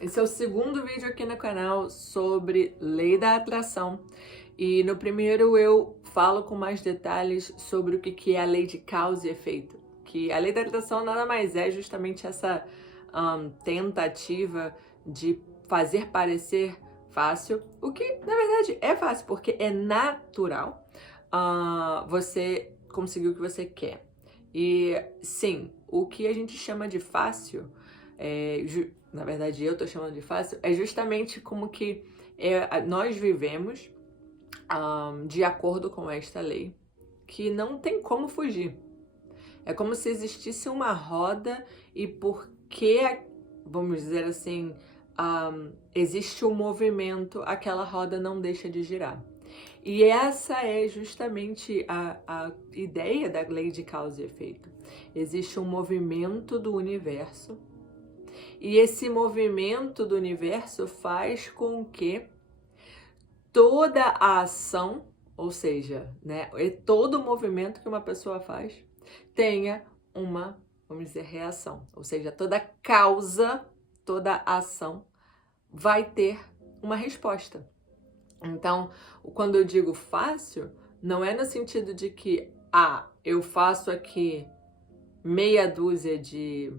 Esse é o segundo vídeo aqui no canal sobre lei da atração. E no primeiro eu falo com mais detalhes sobre o que é a lei de causa e efeito. Que a lei da atração nada mais é justamente essa tentativa de fazer parecer fácil, o que na verdade é fácil, porque é natural você conseguir o que você quer. E sim, o que a gente chama de fácil, na verdade eu tô chamando de fácil, é justamente como que nós vivemos de acordo com esta lei, que não tem como fugir. É como se existisse uma roda e porque, vamos dizer assim, existe um movimento, aquela roda não deixa de girar. E essa é justamente a ideia da lei de causa e efeito. Existe um movimento do universo e esse movimento do universo faz com que toda a ação, ou seja, né, todo o movimento que uma pessoa faz tenha uma, vamos dizer, reação. Ou seja, toda causa, toda ação vai ter uma resposta. Então, quando eu digo fácil, não é no sentido de que, eu faço aqui meia dúzia de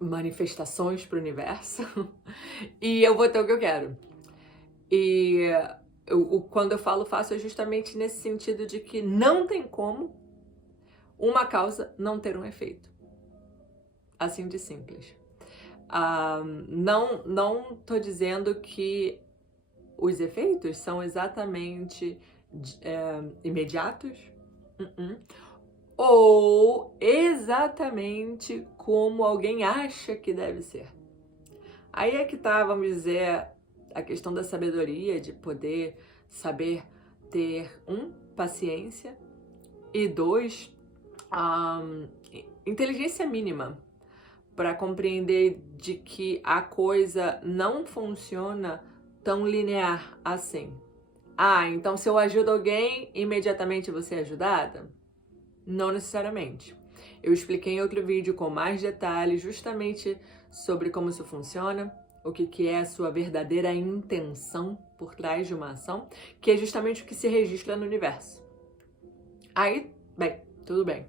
manifestações para o universo e eu vou ter o que eu quero. E quando eu falo fácil é justamente nesse sentido de que não tem como uma causa não ter um efeito. Assim de simples. Não tô dizendo que os efeitos são exatamente imediatos, ou exatamente como alguém acha que deve ser. Aí é que tá, vamos dizer, a questão da sabedoria, de poder saber ter, paciência, e dois, inteligência mínima para compreender de que a coisa não funciona tão linear assim. Então se eu ajudo alguém, imediatamente vou ser ajudada? Não necessariamente. Eu expliquei em outro vídeo com mais detalhes justamente sobre como isso funciona, o que é a sua verdadeira intenção por trás de uma ação, que é justamente o que se registra no universo. Aí, bem, tudo bem.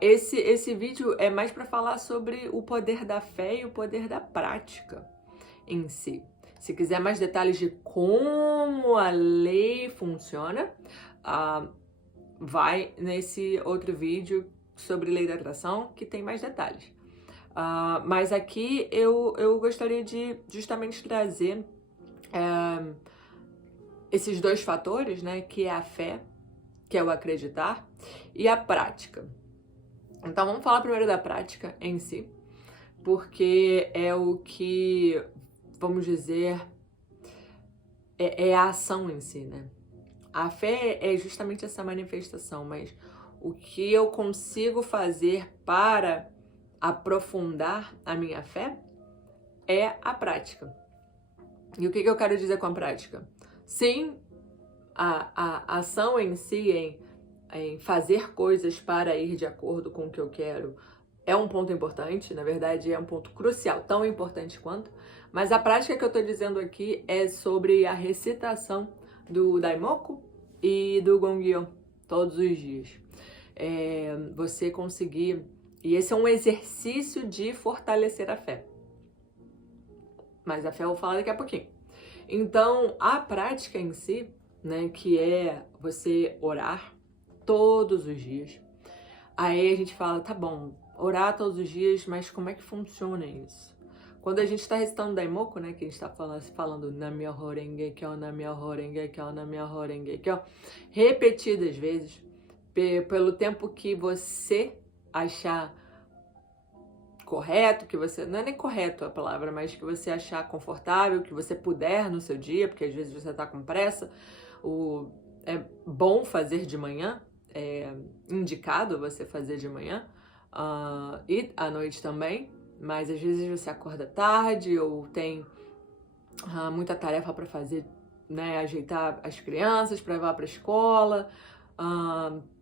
Esse vídeo é mais para falar sobre o poder da fé e o poder da prática em si. Se quiser mais detalhes de como a lei funciona, vai nesse outro vídeo sobre lei da atração, que tem mais detalhes. Mas aqui eu gostaria de justamente trazer esses dois fatores, né, que é a fé, que é o acreditar, e a prática. Então vamos falar primeiro da prática em si, porque é o que, vamos dizer, é a ação em si, né? A fé é justamente essa manifestação, mas o que eu consigo fazer para aprofundar a minha fé é a prática. E o que eu quero dizer com a prática? Sim, a ação em si, em fazer coisas para ir de acordo com o que eu quero, é um ponto importante, na verdade é um ponto crucial, tão importante quanto, mas a prática que eu estou dizendo aqui é sobre a recitação do Daimoku e do Gongyo todos os dias. Você conseguir, e esse é um exercício de fortalecer a fé, mas a fé eu vou falar daqui a pouquinho. Então a prática em si, né, que é você orar todos os dias. Aí a gente fala, tá bom, orar todos os dias, mas como é que funciona isso? Quando a gente está recitando Daimoku, né, que a gente está falando Nam-myoho Renge Kyo, Nam-myoho Renge Kyo, Nam-myoho Renge Kyo, repetidas vezes, pelo tempo que você achar correto, que você, não é nem correto a palavra, mas que você achar confortável, que você puder no seu dia, porque às vezes você está com pressa, é bom fazer de manhã, é indicado você fazer de manhã e à noite também, mas às vezes você acorda tarde ou tem muita tarefa para fazer, né, ajeitar as crianças para levar para a escola,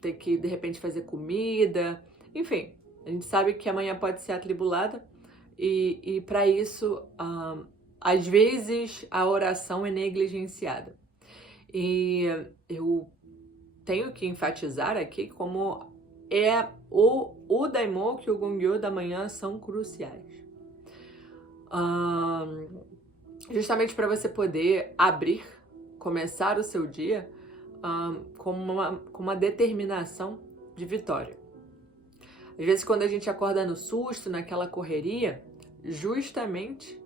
ter que de repente fazer comida, enfim, a gente sabe que amanhã pode ser atribulada, e para isso, às vezes, a oração é negligenciada. E eu tenho que enfatizar aqui como o Daimoku e o Gongyo da manhã são cruciais. Justamente para você poder começar o seu dia com uma determinação de vitória. Às vezes, quando a gente acorda no susto, naquela correria, justamente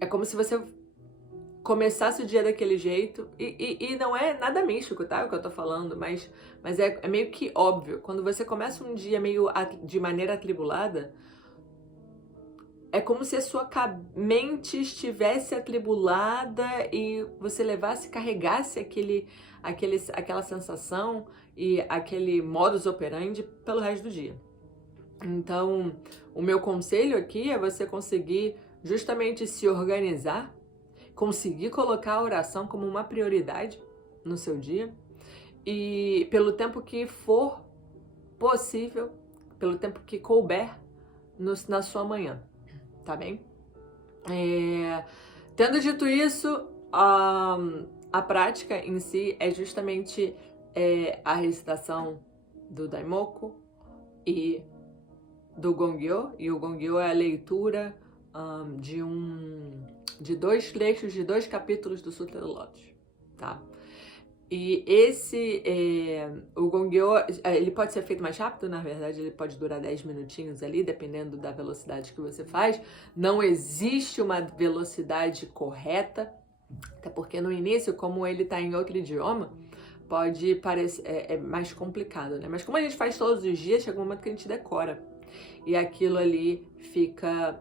é como se você começasse o dia daquele jeito, e não é nada místico, tá? O que eu tô falando, mas é meio que óbvio. Quando você começa um dia meio de maneira atribulada, é como se a sua mente estivesse atribulada e você carregasse aquela sensação e aquele modus operandi pelo resto do dia. Então, o meu conselho aqui é você conseguir justamente se organizar, conseguir colocar a oração como uma prioridade no seu dia e pelo tempo que for possível, pelo tempo que couber na sua manhã, tá bem? Tendo dito isso, a prática em si é justamente a recitação do Daimoku e do Gongyo, e o Gongyo é a leitura de 2 trechos, de 2 capítulos do Sutra do Lótus, tá? E o Gongyo, ele pode ser feito mais rápido, na verdade ele pode durar 10 minutinhos ali, dependendo da velocidade que você faz. Não existe uma velocidade correta, até porque no início, como ele tá em outro idioma, pode parecer mais complicado, né? Mas como a gente faz todos os dias, chega um momento que a gente decora. E aquilo ali fica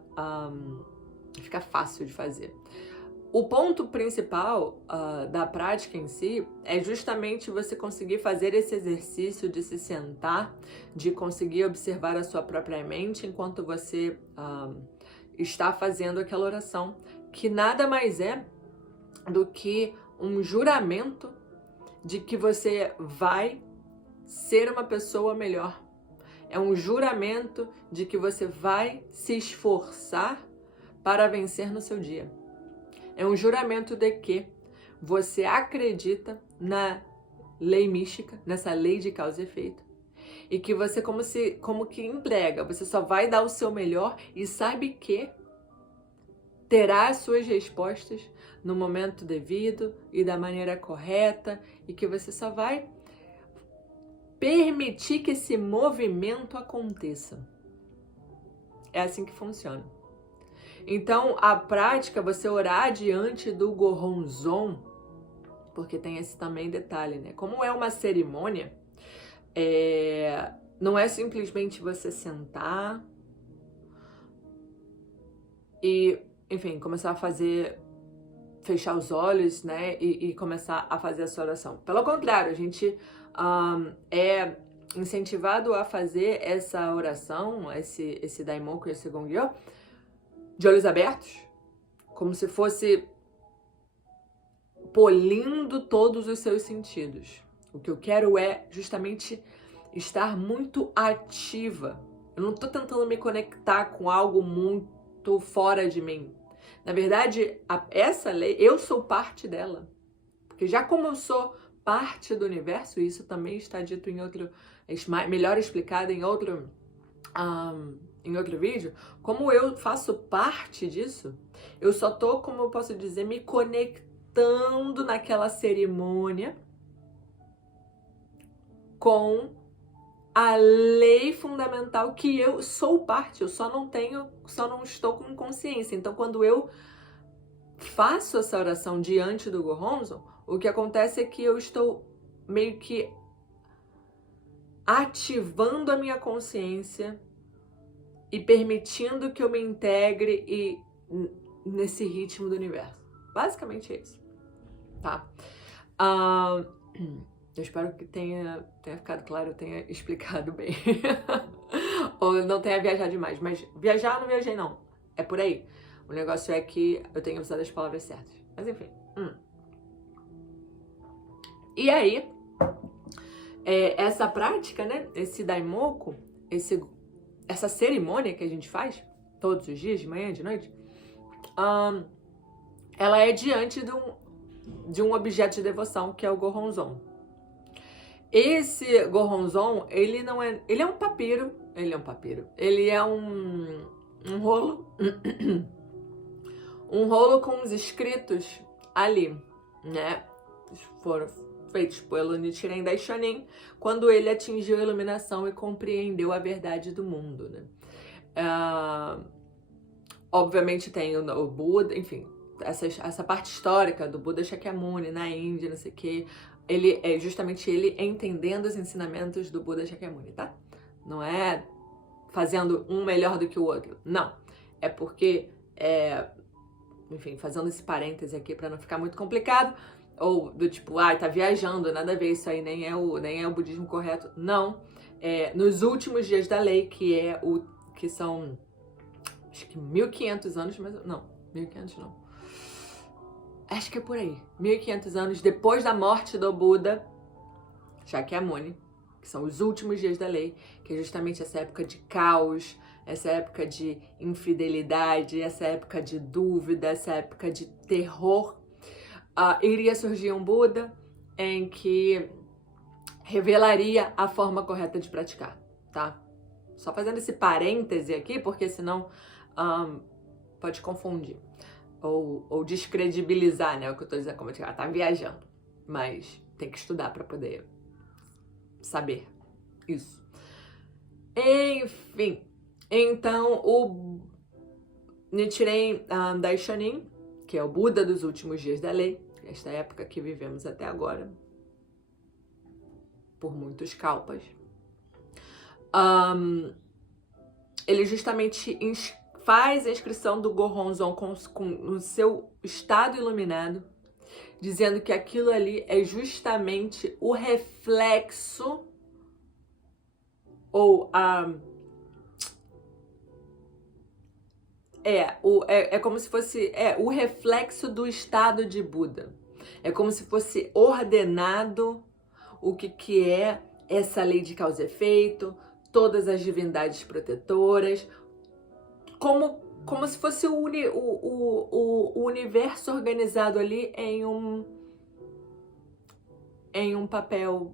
fácil de fazer. O ponto principal da prática em si é justamente você conseguir fazer esse exercício de se sentar, de conseguir observar a sua própria mente enquanto você está fazendo aquela oração, que nada mais é do que um juramento de que você vai ser uma pessoa melhor. É um juramento de que você vai se esforçar para vencer no seu dia. É um juramento de que você acredita na lei mística, nessa lei de causa e efeito. E que você como que entrega, você só vai dar o seu melhor e sabe que terá as suas respostas no momento devido e da maneira correta, e que você só vai permitir que esse movimento aconteça. É assim que funciona. Então, a prática, você orar diante do Gohonzon, porque tem esse também detalhe, né? Como é uma cerimônia, não é simplesmente você sentar e, enfim, começar a fechar os olhos, né? E começar a fazer a sua oração. Pelo contrário, a gente é incentivado a fazer essa oração, esse Daimoku e esse Gongyo, de olhos abertos, como se fosse polindo todos os seus sentidos. O que eu quero é justamente estar muito ativa. Eu não estou tentando me conectar com algo muito fora de mim. Na verdade, essa lei, eu sou parte dela. Porque já como eu sou parte do universo, isso também está dito melhor explicado em outro vídeo, como eu faço parte disso, eu só tô, como eu posso dizer, me conectando naquela cerimônia com a lei fundamental que eu sou parte, eu só não estou com consciência. Então, quando eu faço essa oração diante do Gohonzon, o que acontece é que eu estou meio que ativando a minha consciência e permitindo que eu me integre nesse ritmo do universo. Basicamente é isso, tá? Eu espero que tenha ficado claro, eu tenha explicado bem. Ou não tenha viajado demais, mas viajar eu não viajei não, é por aí. O negócio é que eu tenho usado as palavras certas, mas enfim. E aí, essa prática, né, esse Daimoku, esse essa cerimônia que a gente faz todos os dias, de manhã, de noite, ela é diante de um objeto de devoção, que é o Goronzon. Esse Goronzon, ele é um papiro, ele é um rolo, um rolo com os escritos ali, né? Foram feitos pelo Nichiren Daishonin quando ele atingiu a iluminação e compreendeu a verdade do mundo, né? Obviamente tem o Buda, enfim, essa parte histórica do Buda Shakyamuni na Índia, não sei o quê. Ele é justamente ele entendendo os ensinamentos do Buda Shakyamuni, tá? Não é fazendo um melhor do que o outro, não. É porque, enfim, fazendo esse parêntese aqui para não ficar muito complicado, ou do tipo, tá viajando, nada a ver, isso aí nem é o budismo correto, não. Nos últimos dias da lei, que são, acho que 1500 anos, mas não, 1500 não. Acho que é por aí, 1500 anos depois da morte do Buda Shakyamuni, que são os últimos dias da lei, que é justamente essa época de caos, essa época de infidelidade, essa época de dúvida, essa época de terror. Iria surgir um Buda em que revelaria a forma correta de praticar, tá? Só fazendo esse parêntese aqui, porque senão pode confundir ou descredibilizar, né? O que eu tô dizendo, como tá viajando, mas tem que estudar para poder saber isso. Enfim, então o Nichiren Daishonin, que é o Buda dos últimos dias da lei, esta época que vivemos até agora, por muitos kalpas, ele justamente faz a inscrição do Goronzon no seu estado iluminado, dizendo que aquilo ali é justamente o reflexo ou é como se fosse o reflexo do estado de Buda. É como se fosse ordenado o que é essa lei de causa e efeito, todas as divindades protetoras, como se fosse o universo organizado ali em um papel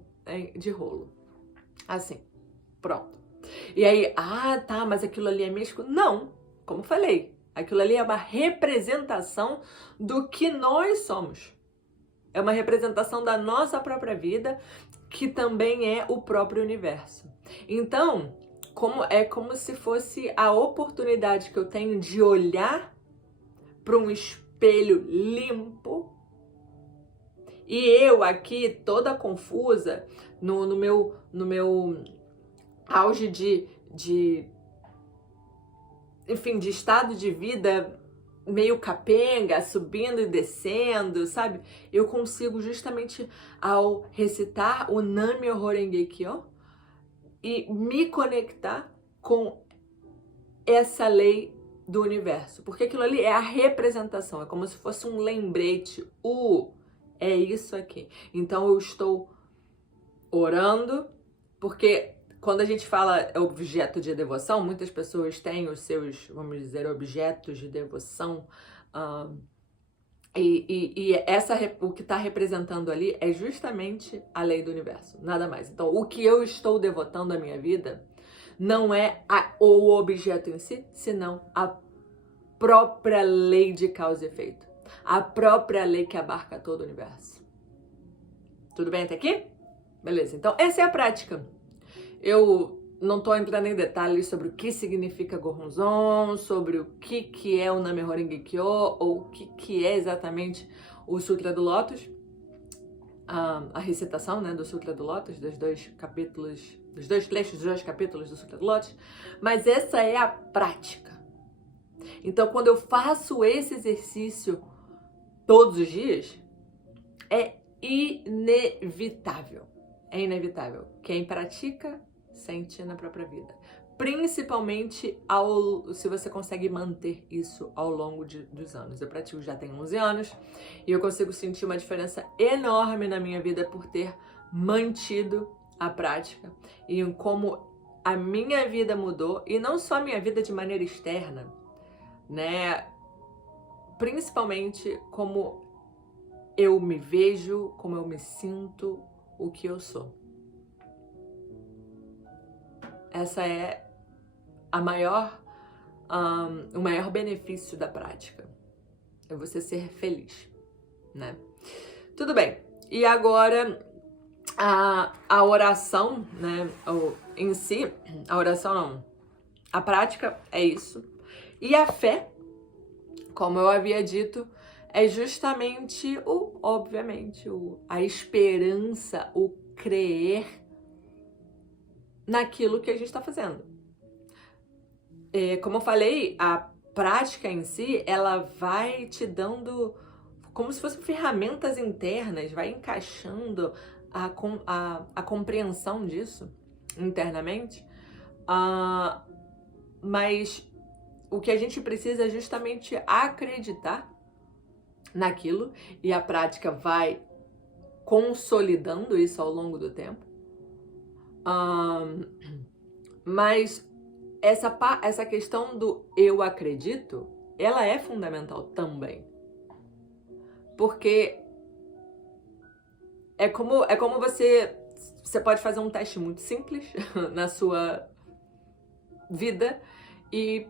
de rolo. Assim, pronto. E aí, tá, mas aquilo ali é místico? Não, como falei, aquilo ali é uma representação do que nós somos. É uma representação da nossa própria vida, que também é o próprio universo. Então, como se fosse a oportunidade que eu tenho de olhar para um espelho limpo e eu aqui toda confusa no meu auge enfim, de estado de vida meio capenga, subindo e descendo, sabe? Eu consigo justamente ao recitar o Nam-myoho Renge Kyo e me conectar com essa lei do universo. Porque aquilo ali é a representação, é como se fosse um lembrete. É isso aqui. Então eu estou orando, porque quando a gente fala objeto de devoção, muitas pessoas têm os seus, vamos dizer, objetos de devoção. O que está representando ali é justamente a lei do universo, nada mais. Então, o que eu estou devotando à minha vida não é o objeto em si, senão a própria lei de causa e efeito. A própria lei que abarca todo o universo. Tudo bem até aqui? Beleza, então essa é a prática. Eu não estou entrando em detalhes sobre o que significa Goronzon, sobre o que é o Nam-myoho Renge Kyo, ou o que é exatamente o Sutra do Lótus, a recitação, né, do Sutra do Lótus, dos dois capítulos do Sutra do Lótus, mas essa é a prática. Então, quando eu faço esse exercício todos os dias, é inevitável. É inevitável. Quem pratica sente na própria vida. Principalmente se você consegue manter isso ao longo dos anos. Eu pratico já tem 11 anos e eu consigo sentir uma diferença enorme na minha vida por ter mantido a prática e em como a minha vida mudou, e não só a minha vida de maneira externa, né? Principalmente como eu me vejo, como eu me sinto, o que eu sou. Essa é o maior benefício da prática. É você ser feliz, né? Tudo bem. E agora a oração, né? Em si, a oração não. A prática é isso. E a fé, como eu havia dito, é justamente obviamente, a esperança, o crer naquilo que a gente está fazendo. Como eu falei, a prática em si, ela vai te dando como se fossem ferramentas internas, vai encaixando a compreensão disso internamente. Mas o que a gente precisa é justamente acreditar naquilo, e a prática vai consolidando isso ao longo do tempo. Mas essa questão do eu acredito, ela é fundamental também. Porque é como você pode fazer um teste muito simples na sua vida e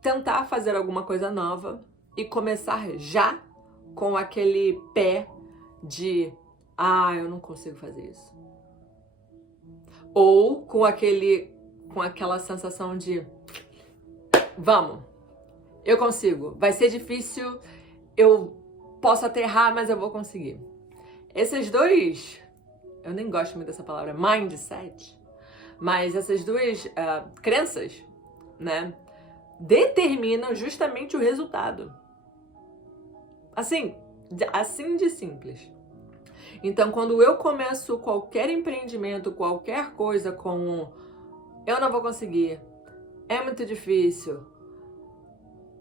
tentar fazer alguma coisa nova e começar já com aquele pé de eu não consigo fazer isso. Ou com aquela sensação de vamos, eu consigo, vai ser difícil, eu posso até errar, mas eu vou conseguir. Esses dois, eu nem gosto muito dessa palavra, mindset, mas essas duas crenças, né, determinam justamente o resultado. Assim de simples. Então, quando eu começo qualquer empreendimento, qualquer coisa com eu não vou conseguir, é muito difícil,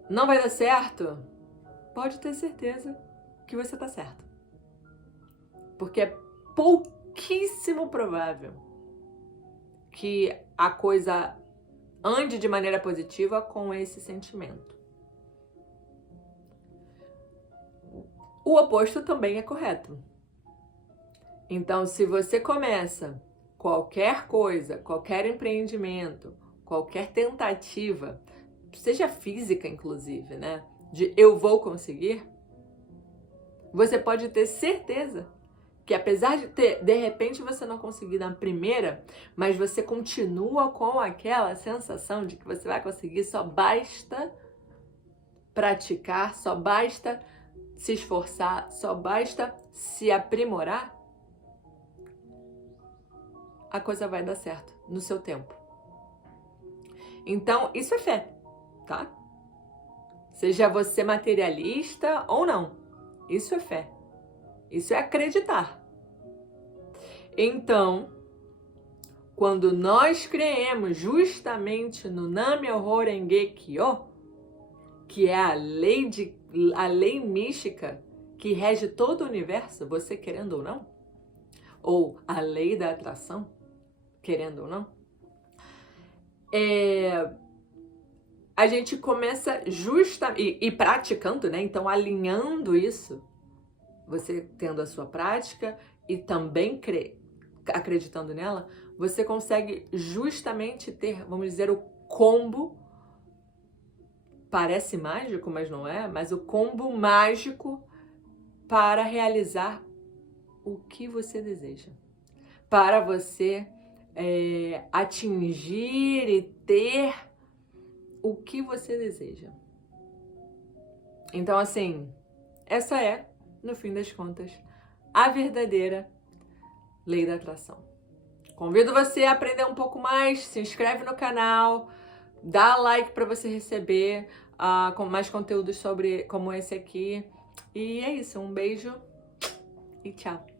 não vai dar certo, pode ter certeza que você tá certo. Porque é pouquíssimo provável que a coisa ande de maneira positiva com esse sentimento. O oposto também é correto. Então, se você começa qualquer coisa, qualquer empreendimento, qualquer tentativa, seja física inclusive, né, de eu vou conseguir, você pode ter certeza que apesar de repente você não conseguir na primeira, mas você continua com aquela sensação de que você vai conseguir, só basta praticar, só basta se esforçar, só basta se aprimorar, a coisa vai dar certo no seu tempo. Então, isso é fé, tá? Seja você materialista ou não, isso é fé. Isso é acreditar. Então, quando nós creemos justamente no Nam-myoho Renge Kyo, que é a lei mística que rege todo o universo, você querendo ou não, ou a lei da atração, querendo ou não, a gente começa e praticando, né? Então, alinhando isso, você tendo a sua prática e também acreditando nela, você consegue justamente ter, vamos dizer, o combo, parece mágico, mas não é, mas o combo mágico para realizar o que você deseja, para você atingir e ter o que você deseja. Então, assim, essa é, no fim das contas, a verdadeira lei da atração. Convido você a aprender um pouco mais, se inscreve no canal, dá like para você receber com mais conteúdos como esse aqui. E é isso, um beijo e tchau!